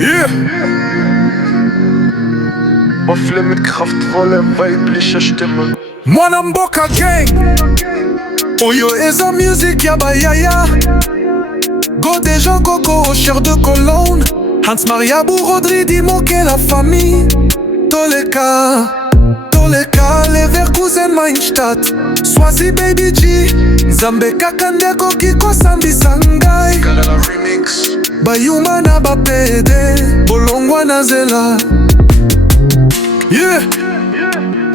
Yeah. Wafle mit Kraftvolle weibliche Stimme. Mwana Mboka Gang. Oyo eza music ya bayaya. Godéjean Coco, Cher de Cologne. Hans Maria Bourrodri, Dimoke la famille. Toleka, Leverkusen, Mainstadt. Swazi Baby G, Nzambe Kakandeko Kiko Sambi Sangai. Kalala Remix. Bayuma na Bapede, Bolongwa na Zela. Yeah.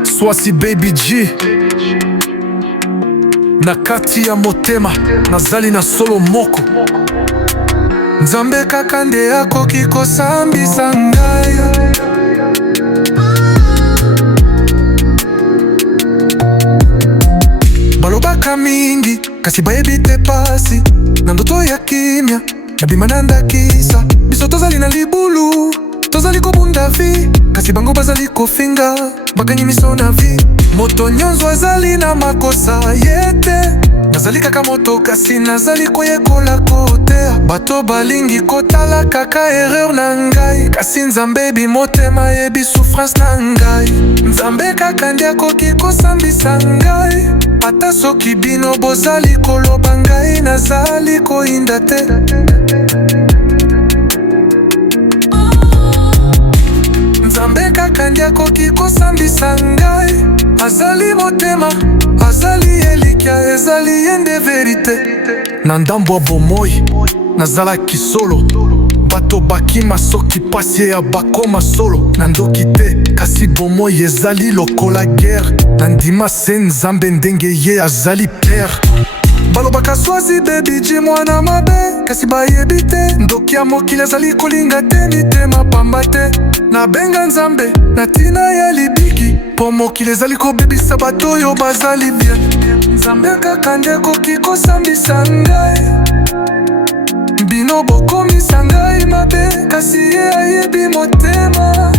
Swazi Baby G. Na kati ya motema, nazali na solo moko. Nzambe Kakande yako Kiko Sambi Sangai. Balobaka mingi, kasi bayebite pasi. Na ndoto ya kimya, nabima nandakisa. Biso tozali na libulu, tozali kobunda vi. Kasi bango bazali kofinga, bakanyi miso na vi. Moto nyonzo azali na makosa yete. Nazali kaka moto kasi nazali koyekola kote. Bato balingi kotala kaka erreur na ngai. Kasi Nzambe bimotema yebi souffrance na ngai. Nzambe kaka ndiako Kiko sambisa ngai. Ata soki bino bozali koloba ngai nazali koinda te. Nzambe kaka ndiako Kiko sambisa ngai. Azali motema, azali elikya, ezali yende verite. Na ndambo bomoi, nazalaki solo. Bato bakima soki pasi ya bakoma solo. Nandoki te, kasi bomoi ezali lokola guerre. Nandima se Nzambe ndenge ye azali père. Balobaka Swazi Baby G mwana mabe, kasi bayebi te. Ndoki ya mokili azali kolinga te, mitema pamba te. Nabenga Nzambe, na tina ya libiki. Po mokili ezali kobebisa bato oyo bazali bien. Nzambe kaka ndeko Kiko sambisa ngai. Bino bokomisa ngai mabe, kasi ye ayebi motema.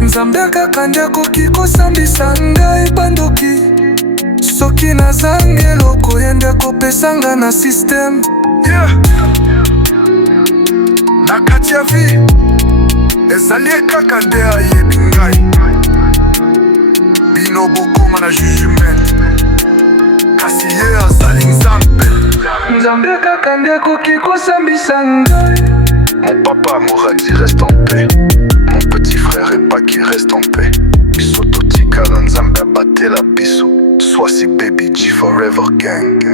Nzambe kaka ndeko Kiko sambisa ngai bandoki. Soki nazangi eloko ye ndeko pesanga na system. Yeah. Na kati ya vi, ezali kaka nde ayebi ngai. Bino bokoma na jugement, kasi ye azali Nzambe. Nzambe kaka ndeko Kiko sambisa ngai. Mon papa m'aura dit reste en paix. Mon petit frère et pas qui reste en paix. Biso totika na Nzambe abatela biso. Swazi Baby G forever gang.